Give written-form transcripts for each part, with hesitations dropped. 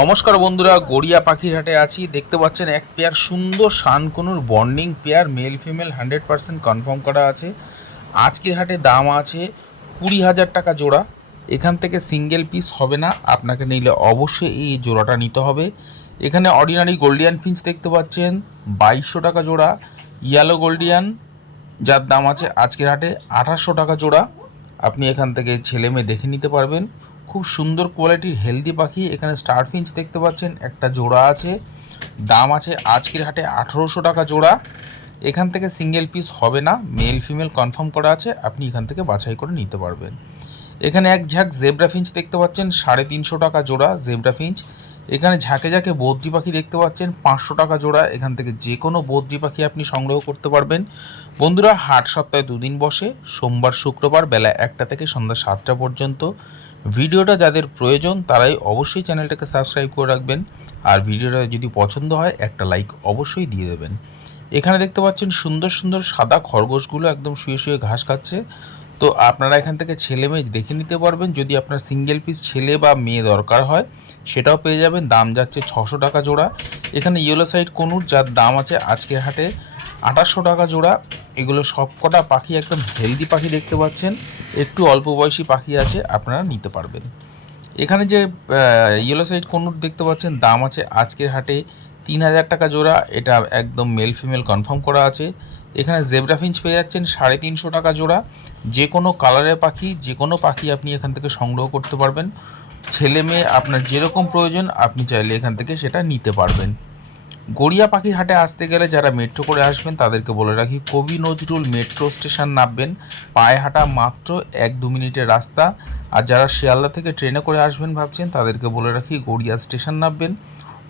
নমস্কার বন্ধুরা, গড়িয়া পাখির হাটে আছি। দেখতে পাচ্ছেন এক পেয়ার সুন্দর শানকনুর bonding pair, male female 100% confirm করা আছে। আজকের হাটে দাম আছে 20,000 টাকা জোড়া। এখান থেকে সিঙ্গেল পিস হবে না, আপনাকে নিলে অবশ্যই এই জোড়াটা নিতে হবে। এখানে অর্ডিনারি গোল্ডিয়ান ফিঞ্চ দেখতে পাচ্ছেন 2200 টাকা জোড়া। ইয়েলো গোল্ডিয়ান যার দাম আছে আজকের হাটে 2800 টাকা জোড়া। আপনি এখান থেকে ছেলে মেয়ে দেখে নিতে পারবেন। খুব সুন্দর কোয়ালিটির হেলদি পাখি। এখানে স্টার ফিঞ্চ দেখতে পাচ্ছেন একটা জোড়া আছে, দাম আছে আজকের হাটে 1800 টাকা জোড়া। এখান থেকে সিঙ্গেল পিস হবে না, মেল ফিমেল কনফার্ম করা আছে, আপনি এখান থেকে বাছাই করে নিতে পারবেন। এখানে এক ঝাঁক জেব্রা ফিঞ্চ দেখতে পাচ্ছেন 350 টাকা জোড়া জেব্রা ফিঞ্চ। এখানে ঝাঁকে ঝাঁকে বদ্রি পাখি দেখতে পাচ্ছেন 500 টাকা জোড়া। এখান থেকে যে কোনো বদ্রি পাখি আপনি সংগ্রহ করতে পারবেন। বন্ধুরা, হাট সপ্তাহে 2 দিন বসে, সোমবার শুক্রবার বেলা 1টা থেকে সন্ধ্যা 7টা পর্যন্ত। ভিডিওটা যাদের প্রয়োজন তারাই অবশ্যই চ্যানেলটাকে সাবস্ক্রাইব করে রাখবেন, আর ভিডিওটা যদি পছন্দ হয় একটা লাইক অবশ্যই দিয়ে দেবেন। এখানে দেখতে পাচ্ছেন সুন্দর সুন্দর সাদা খরগোশগুলো একদম শুয়ে শুয়ে ঘাস খাচ্ছে। তো আপনারা এখান থেকে ছেলে মেয়ে দেখে নিতে পারবেন। যদি আপনার সিঙ্গেল পিস ছেলে বা মেয়ে দরকার হয় সেটাও পেয়ে যাবেন। দাম যাচ্ছে 600 টাকা জোড়া। এখানে ইয়েলো সাইড কনুর যার দাম আছে আজকের হাটে 2800 টাকা জোড়া। এগুলো সব কটা পাখি একদম হেলদি পাখি দেখতে পাচ্ছেন, একটু অল্প বয়সী পাখি আছে, আপনারা নিতে পারবেন। এখানে যে ইয়েলো সাইড কনুর দেখতে পাচ্ছেন দাম আছে আজকের হাটে 3000 টাকা জোড়া। এটা একদম মেল ফিমেল কনফার্ম করা আছে। এখানে জেব্রা ফিঞ্চ পেয়ে যাচ্ছেন 350 টাকা জোড়া। যে কোনো কালারের পাখি, যে কোনো পাখি আপনি এখান থেকে সংগ্রহ করতে পারবেন। ছেলে মেয়ে আপনার যেরকম প্রয়োজন আপনি চাইলে এখান থেকে সেটা নিতে পারবেন। গড়িয়া পাখির হাটে আসতে গেলে যারা মেট্রো করে আসবেন তাদেরকে বলে রাখি, কবি নজরুল মেট্রো স্টেশন নামবেন, পায়ে হাঁটা মাত্র 1-2 মিনিটের রাস্তা। আর যারা শিয়ালদা থেকে ট্রেনে করে আসবেন ভাবছেন তাদেরকে বলে রাখি, গড়িয়া স্টেশন নামবেন,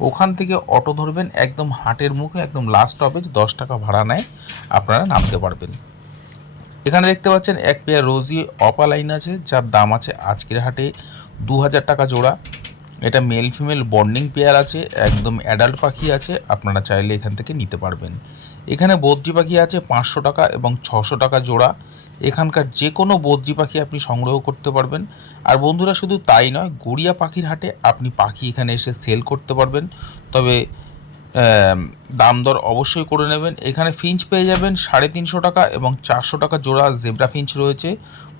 ওখান থেকে অটো ধরবেন, একদম হাটের মুখে একদম লাস্ট স্টপেজ 10 টাকা ভাড়া নেয়, আপনারা নামতে পারবেন। এখানে দেখতে পাচ্ছেন এক পেয়ার রোজি অপালাইন আছে যার দাম আছে আজকের হাটে 2000 টাকা জোড়া। এটা মেল ফিমেল বন্ডিং পেয়ার আছে, একদম অ্যাডাল্ট পাখি আছে, আপনারা চাইলে এখান থেকে নিতে পারবেন। এখানে বদ্রি পাখি আছে 500 টাকা এবং 600 টাকা জোড়া। এখানকার যে কোনো বদ্রি পাখি আপনি সংগ্রহ করতে পারবেন। আর বন্ধুরা, শুধু তাই নয়, গড়িয়া পাখির হাটে আপনি পাখি এখানে এসে সেল করতে পারবেন, তবে দাম দর অবশ্যই করে নেবেন। এখানে ফিঞ্চ পেয়ে যাবেন 350 টাকা এবং 400 টাকা জোড়া জেব্রা ফিঞ্চ রয়েছে।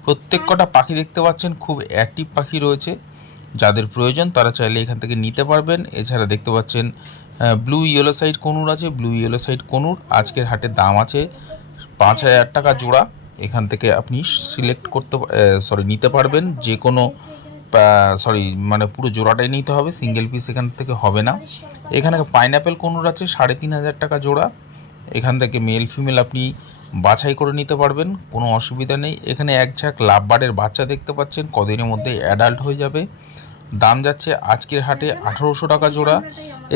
প্রত্যেক কটা পাখি দেখতে পাচ্ছেন খুব অ্যাক্টিভ পাখি রয়েছে, যাদের প্রয়োজন তারা চাইলে এখান থেকে নিতে পারবেন। এছাড়া দেখতে পাচ্ছেন ব্লু ইয়েলো সাইড কনুর আছে। ব্লু ইয়েলো সাইড কনুর আজকের হাটের দাম আছে 5000 টাকা জোড়া। এখান থেকে আপনি সিলেক্ট করতে নিতে পারবেন যে কোনো মানে পুরো জোড়াটাই নিতে হবে, সিঙ্গেল পিস এখান থেকে হবে না। এখানে পাইনঅ্যাপেল কনুর আছে 3500 টাকা জোড়া। এখান থেকে মেল ফিমেল আপনি বাছাই করে নিতে পারবেন, কোনো অসুবিধা নেই। এখানে এক ঝাঁক লাভবার্ডের বাচ্চা দেখতে পাচ্ছেন, কদিনের মধ্যে অ্যাডাল্ট হয়ে যাবে। দাম যাচ্ছে আজকের হাটে 1800 টাকা জোড়া।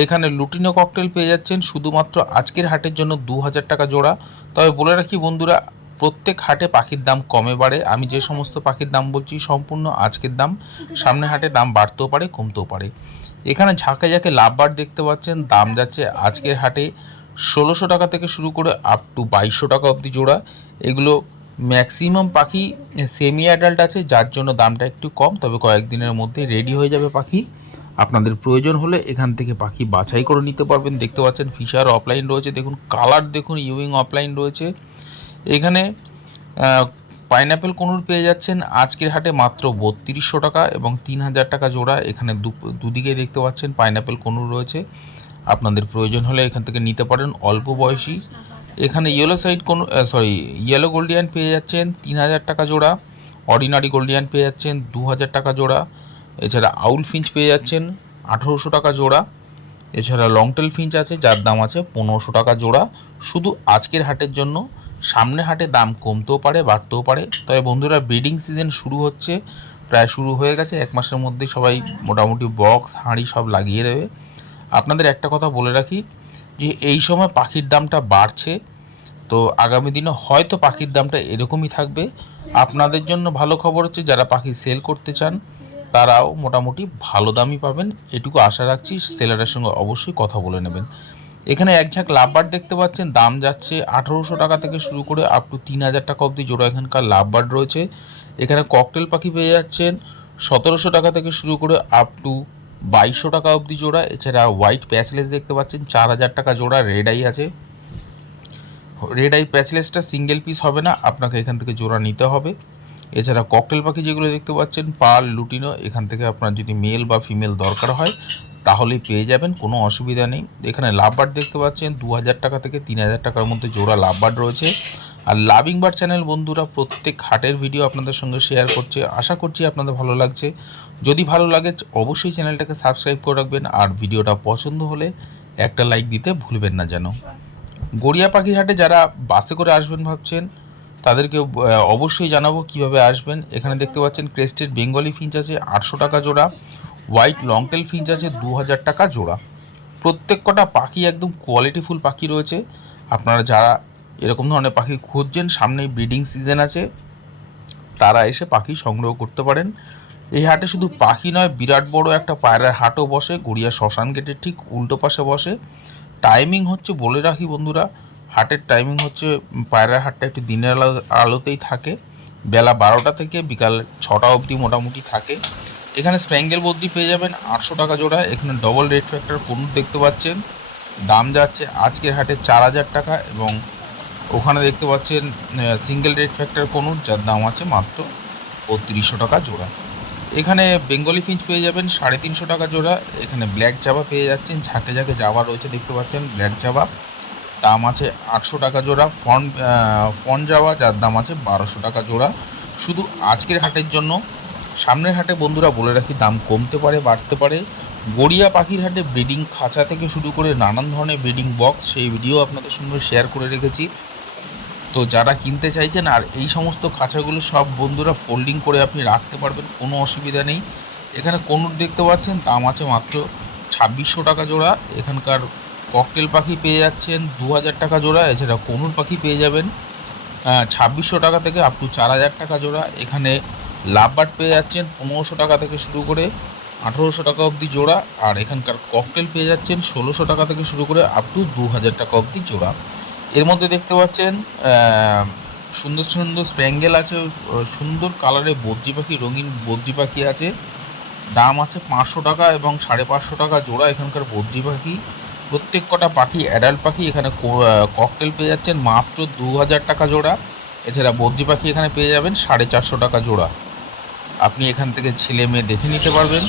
এখানে লুটিনো ককটেল পেয়ে যাচ্ছেন শুধুমাত্র আজকের হাটের জন্য 2000 টাকা জোড়া। তবে বলে রাখি বন্ধুরা, প্রত্যেক হাটে পাখির দাম কমে বাড়ে। আমি যে সমস্ত পাখির দাম বলছি সম্পূর্ণ আজকের দাম, সামনে হাটে দাম বাড়তেও পারে কমতেও পারে। এখানে ঝাঁকে ঝাঁকে লাভবার্ড দেখতে পাচ্ছেন, দাম যাচ্ছে আজকের হাটে 1600 টাকা থেকে শুরু করে আপ টু 2200 টাকা অবধি জোড়া। এগুলো ম্যাক্সিমাম পাখি সেমি অ্যাডাল্ট আছে, যার জন্য দামটা একটু কম, তবে কয়েকদিনের মধ্যে রেডি হয়ে যাবে পাখি। আপনাদের প্রয়োজন হলে এখান থেকে পাখি বাছাই করে নিতে পারবেন। দেখতে পাচ্ছেন ফিশার অফলাইন রয়েছে, দেখুন কালার, দেখুন ইউইং অফলাইন রয়েছে। এখানে পাইনঅ্যাপেল কনুর পেয়ে যাচ্ছেন আজকের হাটে মাত্র 3200 টাকা এবং 3000 টাকা জোড়া। এখানে দুদিকে দেখতে পাচ্ছেন পাইনঅ্যাপেল কনুর রয়েছে, আপনাদের প্রয়োজন হলে এখান থেকে নিতে পারেন অল্প বয়সী। এখানে ইয়েলো সাইড ইয়েলো গোল্ডিয়ান পেয়ে যাচ্ছেন 3000 টাকা জোড়া। অর্ডিনারি গোল্ডিয়ান পেয়ে যাচ্ছেন 2000 টাকা জোড়া। এছাড়া আউল ফিঞ্চ পেয়ে যাচ্ছেন 1800 টাকা জোড়া। এছাড়া লংটেল ফিঞ্চ আছে যার দাম আছে 1500 টাকা জোড়া। শুধু আজকের হাটের জন্য, সামনে হাটে দাম কমতেও পারে বাড়তেও পারে। তবে বন্ধুরা, ব্রিডিং সিজন শুরু হচ্ছে, প্রায় শুরু হয়ে গেছে। 1 মাসের মধ্যে সবাই মোটামুটি বক্স হাঁড়ি সব লাগিয়ে দেবে। আপনাদের একটা কথা বলে রাখি যে এই সময় পাখির দামটা বাড়ছে, তো আগামী দিনে হয়তো পাখির দামটা এরকমই থাকবে। আপনাদের জন্য ভালো খবর হচ্ছে, যারা পাখি সেল করতে চান তারাও মোটামুটি ভালো দামই পাবেন, এটুকু আশা রাখছি। সেলারের সঙ্গে অবশ্যই কথা বলে নেবেন। এখানে এক ঝাঁক লাভবার্ড দেখতে পাচ্ছেন, দাম যাচ্ছে 1800 টাকা থেকে শুরু করে আপ টু 3000 টাকা অবধি জোড়া এখানকার লাভবার্ড রয়েছে। এখানে ককটেল পাখি পেয়ে যাচ্ছেন 1700 টাকা থেকে শুরু করে আপ টু 2200 টাকা অবধি জোড়া। এছাড়া হোয়াইট প্যাচলেস দেখতে পাচ্ছেন 4000 টাকা জোড়া। রেড আই আছে, রেড আই প্যাচলেসটা সিঙ্গেল পিস হবে না, আপনাকে এখান থেকে জোড়া নিতে হবে। এছাড়া ককটেল পাখি যেগুলো দেখতে পাচ্ছেন পার্ল, লুটিনো, এখান থেকে আপনার যদি মেল বা ফিমেল দরকার হয় তাহলেই পেয়ে যাবেন, কোনো অসুবিধা নেই। এখানে লাভবার্ড দেখতে পাচ্ছেন 2000 টাকা থেকে 3000 টাকার মধ্যে জোড়া লাভবার্ড রয়েছে। আর লাভিং বার্ড চ্যানেল বন্ধুরা প্রত্যেক হাটের ভিডিও আপনাদের সঙ্গে শেয়ার করছে, আশা করছি আপনাদের ভালো লাগছে। যদি ভালো লাগে অবশ্যই চ্যানেলটাকে সাবস্ক্রাইব করে রাখবেন, আর ভিডিওটা পছন্দ হলে একটা লাইক দিতে ভুলবেন না যেন। গড়িয়া পাখির হাটে যারা বাসে করে আসবেন ভাবছেন তাদেরকে অবশ্যই জানাবো কিভাবে আসবেন। এখানে দেখতে পাচ্ছেন ক্রেস্টেড বেঙ্গলি ফিঞ্চ আছে 800 টাকা জোড়া, হোয়াইট লংটেল ফিঞ্চ আছে 2000 টাকা জোড়া। প্রত্যেক কটা পাখি একদম কোয়ালিটিফুল পাখি রয়েছে। আপনারা যারা এরকম ধরনের পাখি খুঁজছেন, সামনেই ব্রিডিং সিজন আছে, তারা এসে পাখি সংগ্রহ করতে পারেন। এই হাটে শুধু পাখি নয়, বিরাট বড় একটা পায়রার হাটও বসে, গড়িয়া শ্মশান গেটের ঠিক উল্টো পাশে বসে। টাইমিং হচ্ছে বলে রাখি বন্ধুরা, হাটের টাইমিং হচ্ছে পায়রার হাটটা একটু দিনের আলোতেই থাকে, বেলা 12টা থেকে বিকাল 6টা অবধি মোটামুটি থাকে। এখানে স্প্যাঙ্গেল বদ্রি পেয়ে যাবেন 800 টাকা জোড়া। এখানে ডবল রেড ফ্যাক্টর কনুর দেখতে পাচ্ছেন, দাম যাচ্ছে আজকের হাটে 4000 টাকা। এবং ওখানে দেখতে পাচ্ছেন সিঙ্গেল রেড ফ্যাক্টর কনুর, যার দাম আছে মাত্র 3200 টাকা জোড়া। এখানে বেঙ্গলি ফিঞ্চ পেয়ে যাবেন 350 টাকা জোড়া। এখানে ব্ল্যাক জাভা পেয়ে যাচ্ছেন, ঝাঁকে ঝাঁকে জাভা রয়েছে দেখতে পাচ্ছেন ব্ল্যাক জাভা, দাম আছে 800 টাকা জোড়া। ফন জাভা, যার দাম আছে 1200 টাকা জোড়া। শুধু আজকের হাটের জন্য, সামনের হাটে বন্ধুরা বলে রাখি দাম কমতে পারে বাড়তে পারে। গড়িয়া পাখির হাটে ব্রিডিং খাঁচা থেকে শুরু করে নানান ধরনের ব্রিডিং বক্স, সেই ভিডিও আপনাদের সঙ্গে শেয়ার করে রেখেছি। তো যারা কিনতে চাইছেন, আর এই সমস্ত খাঁচাগুলো সব বন্ধুরা ফোল্ডিং করে আপনি রাখতে পারবেন, কোনো অসুবিধা নেই। এখানে কনুর দেখতে পাচ্ছেন, দাম আছে মাত্র 2600 টাকা জোড়া। এখানকার ককটেল পাখি পেয়ে যাচ্ছেন 2000 টাকা জোড়া। এছাড়া কনুর পাখি পেয়ে যাবেন 2600 টাকা থেকে আপ টু 4000 টাকা জোড়া। এখানে লাভবার্ড পেয়ে যাচ্ছেন 1500 টাকা থেকে শুরু করে 1800 টাকা অবধি জোড়া। আর এখানকার ককটেল পেয়ে যাচ্ছেন 1600 টাকা থেকে শুরু করে আপ টু 2000 টাকা অবধি জোড়া। এর মধ্যে দেখতে পাচ্ছেন সুন্দর সুন্দর স্প্যাঙ্গেল আছে, সুন্দর কালারে বদ্রি পাখি, রঙিন বদ্রি পাখি আছে, দাম আছে 500 টাকা এবং 550 টাকা জোড়া। এখানকার বদ্রি পাখি প্রত্যেক কটা পাখি অ্যাডাল্ট পাখি। এখানে ককটেল পেয়ে যাচ্ছেন মাত্র 2000 টাকা জোড়া। এছাড়া বদ্রি পাখি এখানে পেয়ে যাবেন 450 টাকা জোড়া। আপনি এখান থেকে ছেলে মেয়ে দেখে নিতে পারবেন।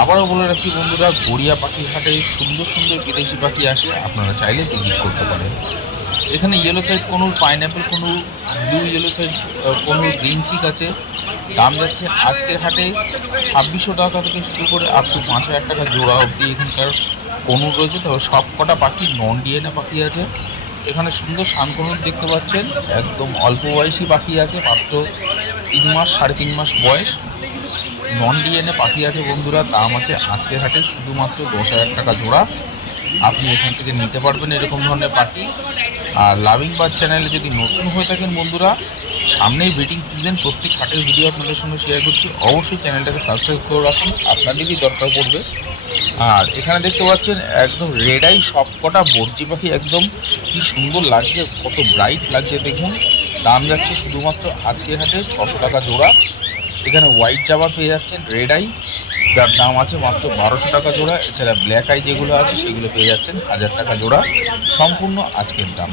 আবারও বলে রাখি বন্ধুরা, গড়িয়া পাখির হাটে সুন্দর সুন্দর বিদেশি পাখি আসে, আপনারা চাইলে ভিজিট করতে পারেন। এখানে yellow side conure, pineapple conure, blue yellow side conure, green cheek আছে, দাম যাচ্ছে আজকের হাটে 2600 টাকা থেকে শুরু করে আপ টু 5000 টাকা জোড়া অবধি এখানকার কনুর রয়েছে। তবে সব কটা পাখি নন ডিএনএ পাখি আছে। এখানে সুন্দর শানকনুর দেখতে পাচ্ছেন, একদম অল্প বয়সী পাখি আছে, মাত্র 3 মাস 3.5 মাস বয়স, নন ডিএনএ পাখি আছে বন্ধুরা। দাম আছে আজকের হাটে শুধুমাত্র 10,000 টাকা জোড়া। আপনি এখান থেকে নিতে পারবেন এরকম ধরনের পাখি। আর লাভিং বার্ড চ্যানেলে যদি নতুন হয়ে থাকেন বন্ধুরা, সামনেই ব্রিডিং সিজন, প্রত্যেক হাটের ভিডিও আপনাদের সঙ্গে শেয়ার করছি, অবশ্যই চ্যানেলটাকে সাবস্ক্রাইব করে রাখুন, আপনাদেরই দরকার পড়বে। আর এখানে দেখতে পাচ্ছেন একদম রেড আই সব কটা বদ্রি পাখি, একদম কি সুন্দর লাগছে, কত ব্রাইট লাগছে দেখুন। দাম যাচ্ছে শুধুমাত্র আজকের হাটে 600 টাকা জোড়া। এখানে হোয়াইট জাভা পেয়ে যাচ্ছেন রেড আই, যার দাম আছে মাত্র 1200 টাকা জোড়া। এছাড়া ব্ল্যাক আই যেগুলো আছে সেগুলো পেয়ে যাচ্ছেন 1000 টাকা জোড়া, সম্পূর্ণ আজকের দাম।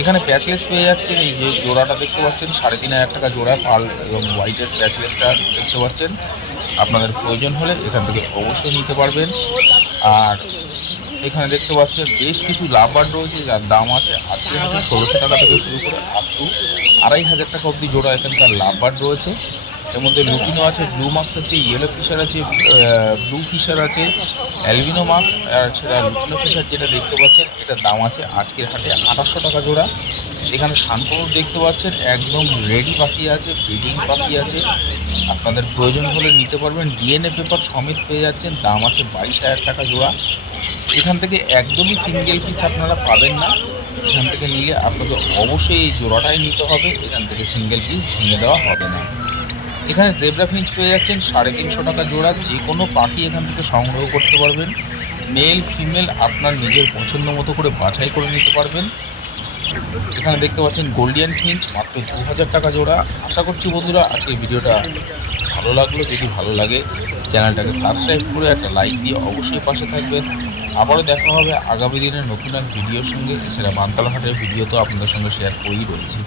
এখানে প্যাচলেস পেয়ে যাচ্ছেন, এই যে জোড়াটা দেখতে পাচ্ছেন 3500 টাকা জোড়া, পার্ল এবং হোয়াইটের প্যাচলেসটা দেখতে পাচ্ছেন। আপনাদের প্রয়োজন হলে এখান থেকে অবশ্যই নিতে পারবেন। আর এখানে দেখতে পাচ্ছেন বেশ কিছু লাভবার্ড রয়েছে, যার দাম আছে আজকে 1600 টাকা থেকে শুরু করে আপ টু 2500 টাকা অবধি জোড়া এখানকার লাভবার্ড রয়েছে। এর মধ্যে লুটিনো আছে, ব্লু মার্কস আছে, ইয়েলো ফিশার আছে, ব্লু ফিশার আছে, অ্যালবিনো মার্কস। আর সেটা লুটিনো ফিশার যেটা দেখতে পাচ্ছেন, এটার দাম আছে আজকের হাটে 2800 টাকা জোড়া। এখানে শানকনুর দেখতে পাচ্ছেন, একদম রেডি পাখি আছে, ব্রিডিং পাখি আছে, আপনাদের প্রয়োজন হলে নিতে পারবেন। ডিএনএ পেপার সমেত পেয়ে যাচ্ছেন, দাম আছে 22,000 টাকা জোড়া। এখান থেকে একদমই সিঙ্গেল পিস আপনারা পাবেন না, এখান থেকে নিলে আপনাদের অবশ্যই এই জোড়াটাই নিতে হবে, এখান থেকে সিঙ্গেল পিস ভেঙে দেওয়া হবে না। এখানে জেব্রা ফিঞ্চ পেয়ে যাচ্ছেন 350 টাকা জোড়া। যে কোনো পাখি এখান থেকে সংগ্রহ করতে পারবেন, মেল ফিমেল আপনার নিজের পছন্দ মতো করে বাছাই করে নিতে পারবেন। এখানে দেখতে পাচ্ছেন গোল্ডিয়ান ফিঞ্চ মাত্র 2000 টাকা জোড়া। আশা করছি বন্ধুরা আজকের ভিডিওটা ভালো লাগলো। যদি ভালো লাগে চ্যানেলটাকে সাবস্ক্রাইব করে একটা লাইক দিয়ে অবশ্যই পাশে থাকবেন। আবারও দেখা হবে আগামী দিনের নতুন এক ভিডিওর সঙ্গে। এছাড়া বানতলা হাটের ভিডিও তো আপনাদের সঙ্গে শেয়ার করেই রয়েছি।